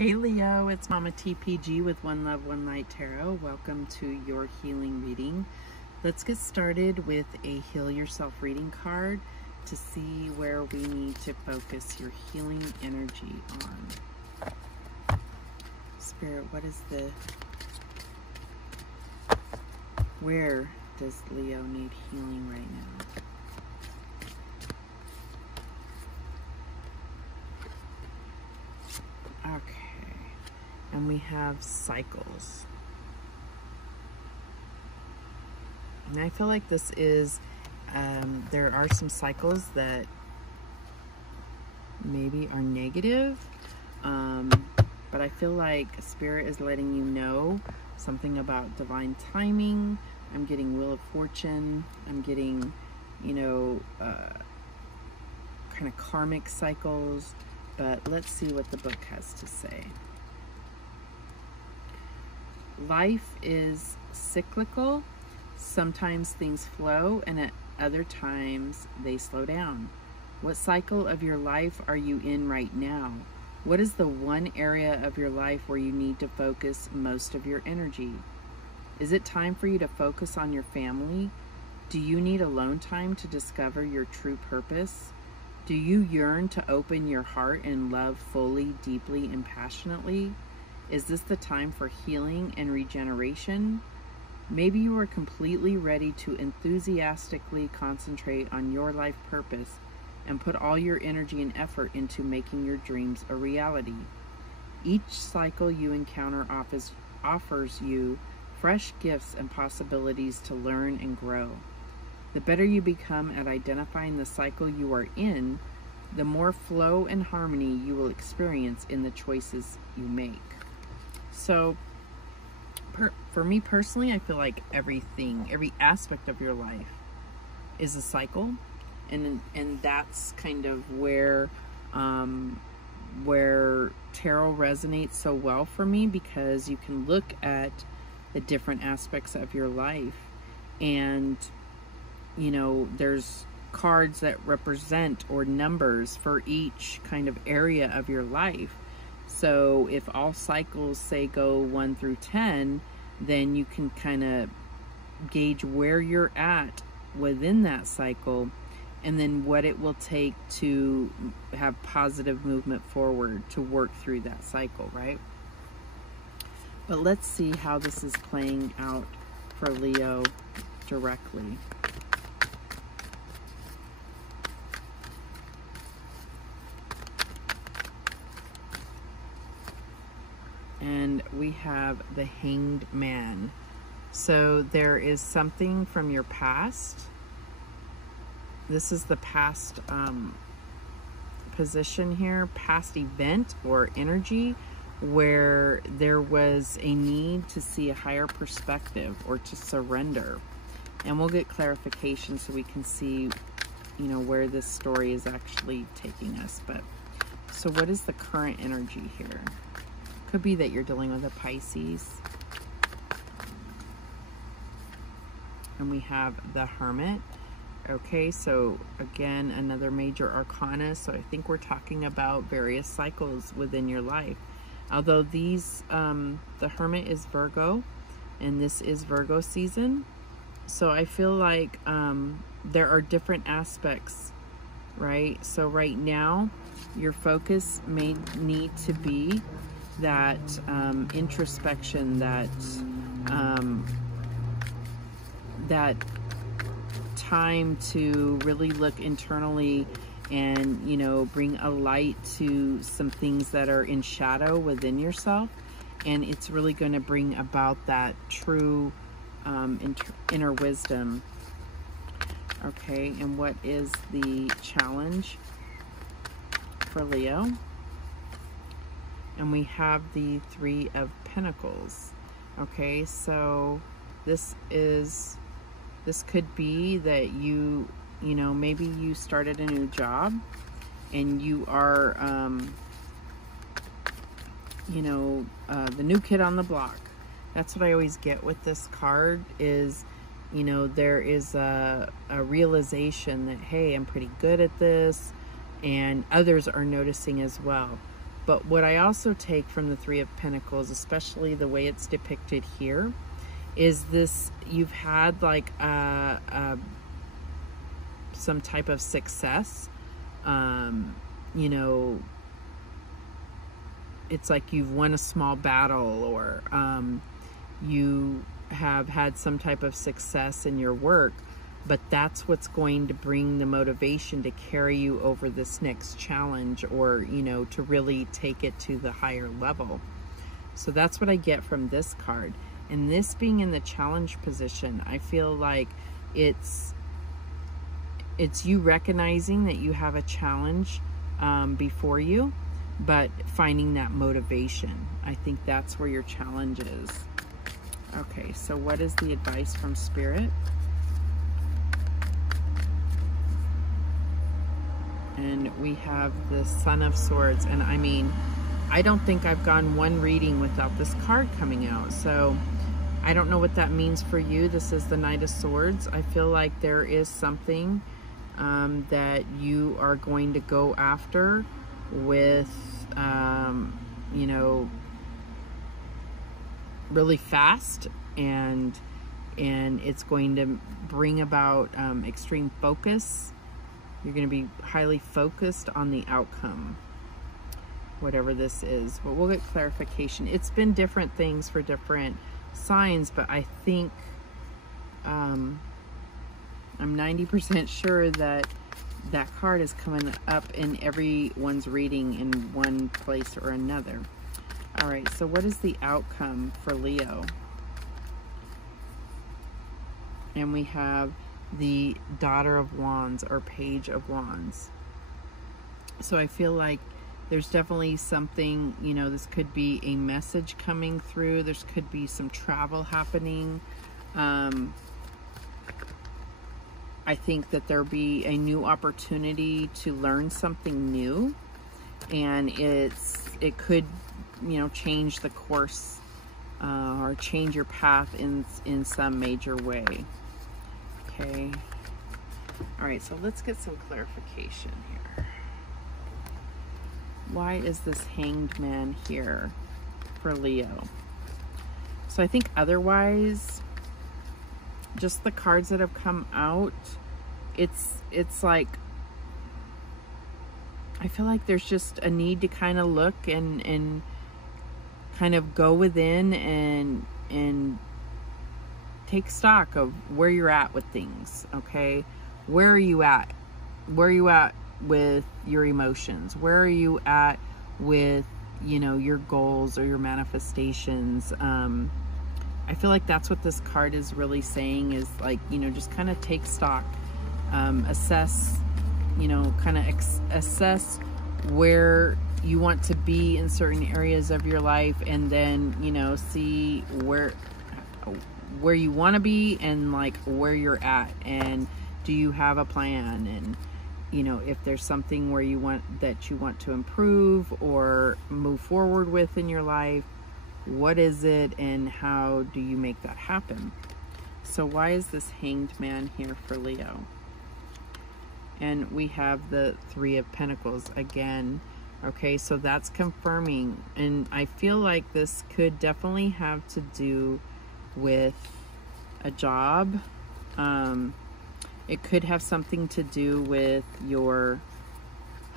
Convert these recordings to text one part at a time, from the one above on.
Hey Leo, it's Mama TPG with One Love, One Light Tarot. Welcome to your healing reading. Let's get started with a Heal Yourself reading card to see where we need to focus your healing energy on. Spirit, where does Leo need healing right now? Okay, and we have cycles. And I feel like this is, there are some cycles that maybe are negative, but I feel like Spirit is letting you know something about divine timing. I'm getting Wheel of Fortune. I'm getting, kind of karmic cycles. But let's see what the book has to say. Life is cyclical. Sometimes things flow and at other times they slow down. What cycle of your life are you in right now? What is the one area of your life where you need to focus most of your energy? Is it time for you to focus on your family? Do you need alone time to discover your true purpose? Do you yearn to open your heart and love fully, deeply, and passionately? Is this the time for healing and regeneration? Maybe you are completely ready to enthusiastically concentrate on your life purpose and put all your energy and effort into making your dreams a reality. Each cycle you encounter offers you fresh gifts and possibilities to learn and grow. The better you become at identifying the cycle you are in, the more flow and harmony you will experience in the choices you make. So, for me personally, I feel like every aspect of your life is a cycle, and that's kind of where tarot resonates so well for me, because you can look at the different aspects of your life, and there's cards that represent or numbers for each kind of area of your life. So if all cycles say go 1 through 10, then you can kind of gauge where you're at within that cycle, and then what it will take to have positive movement forward to work through that cycle, right? But let's see how this is playing out for Leo directly. And we have the Hanged Man. So there is something from your past. This is the past position here, past event or energy, where there was a need to see a higher perspective or to surrender. And we'll get clarification so we can see, where this story is actually taking us. But so what is the current energy here? Could be that you're dealing with a Pisces. And we have the Hermit. Okay, so again, another major arcana. So I think we're talking about various cycles within your life. Although these, the Hermit is Virgo, and this is Virgo season. So I feel like there are different aspects, right? So right now, your focus may need to be that introspection, that time to really look internally and bring a light to some things that are in shadow within yourself, and it's really going to bring about that true inner wisdom. Okay, and what is the challenge for Leo? And we have the Three of Pentacles. Okay, so this could be that maybe you started a new job and you are, the new kid on the block. That's what I always get with this card is, there is a realization that, hey, I'm pretty good at this, and others are noticing as well. But what I also take from the Three of Pentacles, especially the way it's depicted here, is this, you've had like some type of success. You know, it's like you've won a small battle, or you have had some type of success in your work, but that's what's going to bring the motivation to carry you over this next challenge, or, you know, to really take it to the higher level. So that's what I get from this card. And this being in the challenge position, I feel like it's you recognizing that you have a challenge before you, but finding that motivation. I think that's where your challenge is. Okay, so what is the advice from Spirit? And we have the Son of Swords. And I mean, I don't think I've gone one reading without this card coming out. So I don't know what that means for you. This is the Knight of Swords. I feel like there is something that you are going to go after with, you know, really fast, and it's going to bring about extreme focus. You're going to be highly focused on the outcome, whatever this is. But we'll get clarification. It's been different things for different signs, but I think I'm 90% sure that that card is coming up in everyone's reading in one place or another. All right, so what is the outcome for Leo? And we have the Daughter of Wands, or Page of Wands. So I feel like there's definitely something, you know, this could be a message coming through. There could be some travel happening. I think that there'll be a new opportunity to learn something new, and it could, you know, change the course or change your path in some major way. Okay. All right, so let's get some clarification here. Why is this Hanged Man here for Leo? So I think otherwise, just the cards that have come out, it's like, I feel like there's just a need to kind of look and kind of go within and take stock of where you're at with things. Okay, where are you at? Where are you at with your emotions? Where are you at with, you know, your goals or your manifestations? I feel like that's what this card is really saying, is like, you know, just kind of take stock, assess, you know, kind of assess where you want to be in certain areas of your life, and then, you know, see where you want to be, and like where you're at, and do you have a plan? And, you know, if there's something where you want to improve or move forward with in your life, what is it, and how do you make that happen? So why is this Hanged Man here for Leo? And we have the Three of Pentacles again. Okay, so that's confirming, and I feel like this could definitely have to do with a job. It could have something to do with your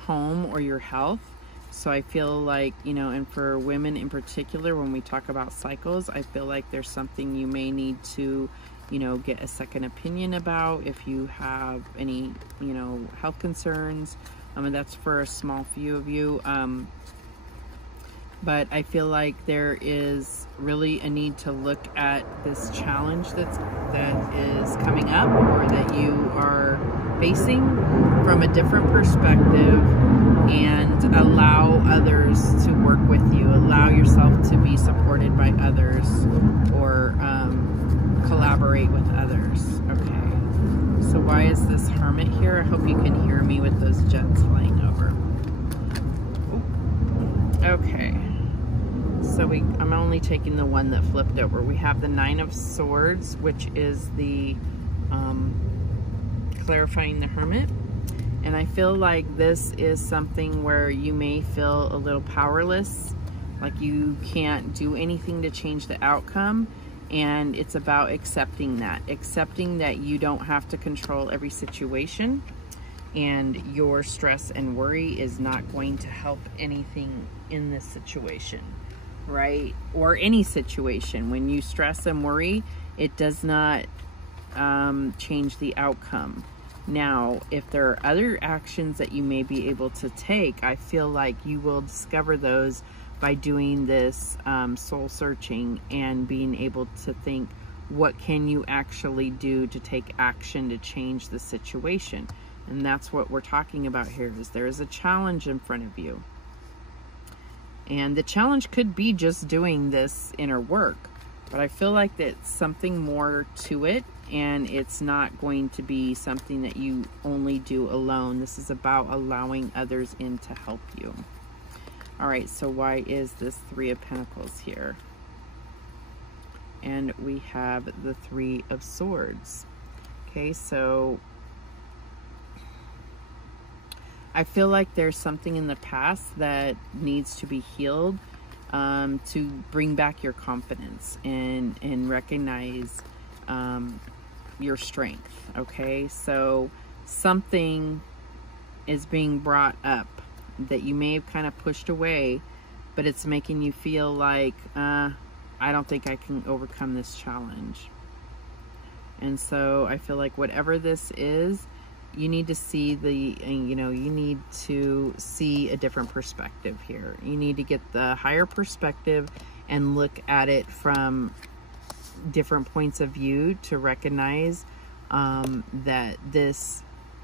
home or your health. So I feel like, you know, and for women in particular, when we talk about cycles, I feel like there's something you may need to, you know, get a second opinion about if you have any, you know, health concerns. And that's for a small few of you. But I feel like there is really a need to look at this challenge that is coming up, or that you are facing, from a different perspective, and allow others to work with you. Allow yourself to be supported by others, or collaborate with others. Okay, so why is this Hermit here? I hope you can hear me with those jets flying over. Okay, so I'm only taking the one that flipped over. We have the Nine of Swords, which is the clarifying the Hermit. And I feel like this is something where you may feel a little powerless, like you can't do anything to change the outcome. And it's about accepting that you don't have to control every situation, and your stress and worry is not going to help anything in this situation, right? Or any situation. When you stress and worry, it does not change the outcome. Now, if there are other actions that you may be able to take, I feel like you will discover those by doing this soul searching and being able to think, what can you actually do to take action to change the situation? And that's what we're talking about here, is there is a challenge in front of you. And the challenge could be just doing this inner work, but I feel like that's something more to it, and it's not going to be something that you only do alone. This is about allowing others in to help you. All right, so why is this Three of Pentacles here? And we have the Three of Swords. Okay, so I feel like there's something in the past that needs to be healed, to bring back your confidence and recognize your strength. Okay, so something is being brought up that you may have kind of pushed away, but it's making you feel like, I don't think I can overcome this challenge. And so I feel like whatever this is, you need to see you need to see a different perspective here. You need to get the higher perspective and look at it from different points of view to recognize that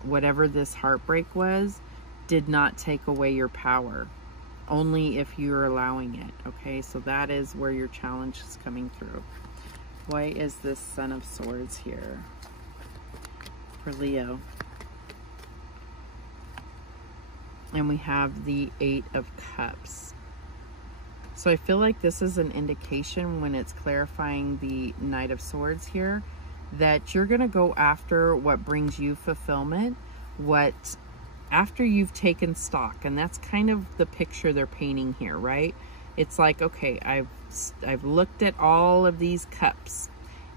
whatever this heartbreak was, did not take away your power, only if you're allowing it. Okay, so that is where your challenge is coming through. Why is this Son of Swords here for Leo? And we have the Eight of Cups. So I feel like this is an indication, when it's clarifying the Knight of Swords here, that you're going to go after what brings you fulfillment, after you've taken stock. And that's kind of the picture they're painting here, right? It's like, okay, I've looked at all of these cups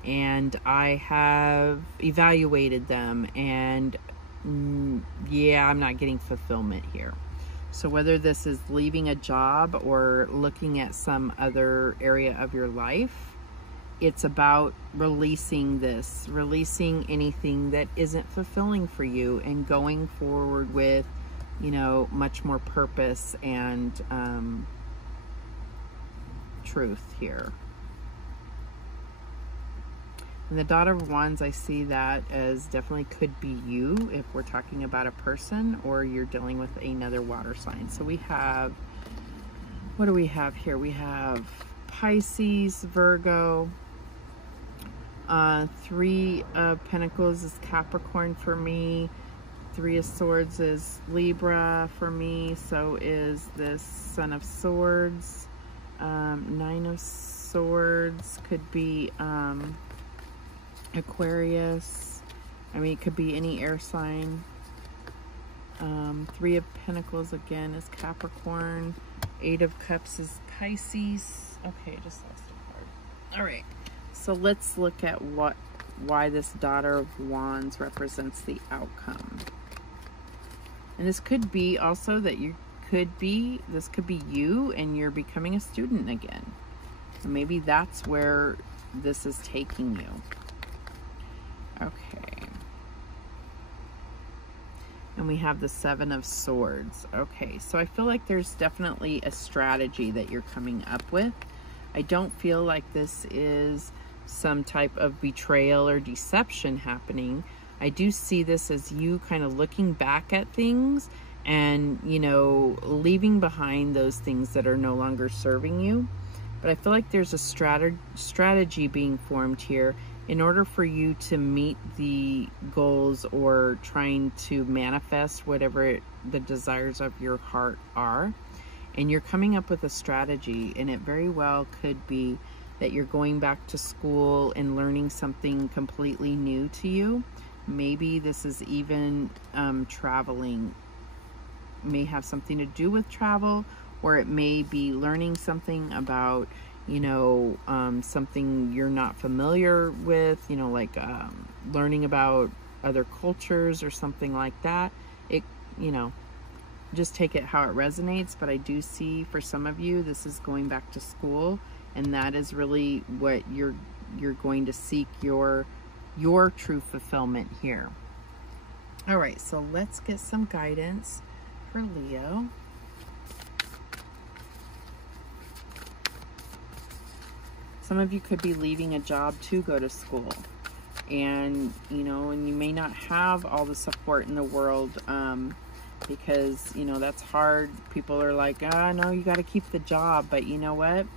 and I have evaluated them, and yeah, I'm not getting fulfillment here. So whether this is leaving a job or looking at some other area of your life, it's about releasing anything that isn't fulfilling for you, and going forward with, much more purpose and truth here. And the Daughter of Wands, I see that as definitely could be you if we're talking about a person, or you're dealing with another water sign. So we have, what do we have here? We have Pisces, Virgo. Three of Pentacles is Capricorn for me. Three of Swords is Libra for me. So is this Son of Swords. Nine of Swords could be Aquarius. I mean, it could be any air sign. Three of Pentacles again is Capricorn. Eight of Cups is Pisces. Okay, just lost a card. All right. So let's look at why this Daughter of Wands represents the outcome. And this could be also that this could be you and you're becoming a student again. And maybe that's where this is taking you. Okay. And we have the Seven of Swords. Okay, so I feel like there's definitely a strategy that you're coming up with. I don't feel like this is some type of betrayal or deception happening. I do see this as you kind of looking back at things and, leaving behind those things that are no longer serving you. But I feel like there's a strategy being formed here in order for you to meet the goals or trying to manifest whatever the desires of your heart are. And you're coming up with a strategy, and it very well could be that you're going back to school and learning something completely new to you. Maybe this is even traveling. May have something to do with travel, or it may be learning something about, you know, something you're not familiar with, you know, like learning about other cultures or something like that. It, you know, just take it how it resonates. But I do see for some of you, this is going back to school, and that is really what you're going to seek your true fulfillment here. All right, so let's get some guidance for Leo. Some of you could be leaving a job to go to school, and you know, and you may not have all the support in the world, because you know that's hard. People are like, no, you got to keep the job. But you know what,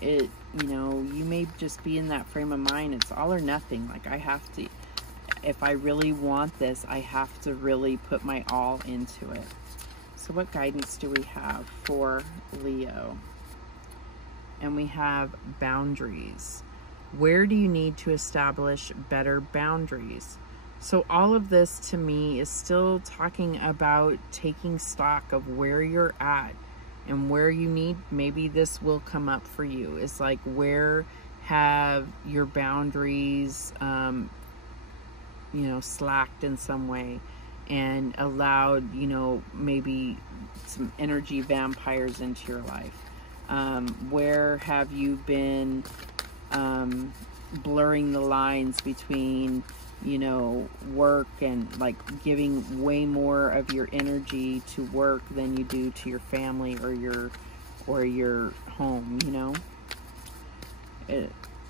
you know, you may just be in that frame of mind. It's all or nothing. Like, I have to, if I really want this, I have to really put my all into it. So what guidance do we have for Leo? And we have boundaries. Where do you need to establish better boundaries? So all of this to me is still talking about taking stock of where you're at and where you need, maybe this will come up for you. It's like, where have your boundaries, you know, slacked in some way and allowed, you know, maybe some energy vampires into your life? Where have you been blurring the lines between, you know, work and like giving way more of your energy to work than you do to your family or your home, you know?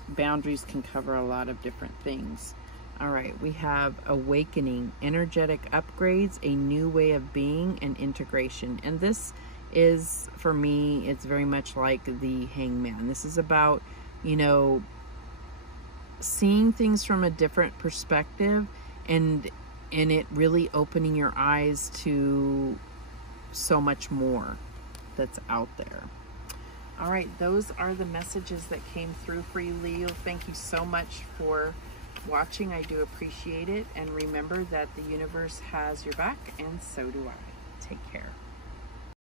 Boundaries can cover a lot of different things. All right, we have awakening, energetic upgrades, a new way of being, and integration. And this is, for me, it's very much like the Hangman. This is about, you know, seeing things from a different perspective and it really opening your eyes to so much more that's out there. All right, those are the messages that came through for you, Leo. Thank you so much for watching. I do appreciate it. And remember that the universe has your back, and so do I. Take care.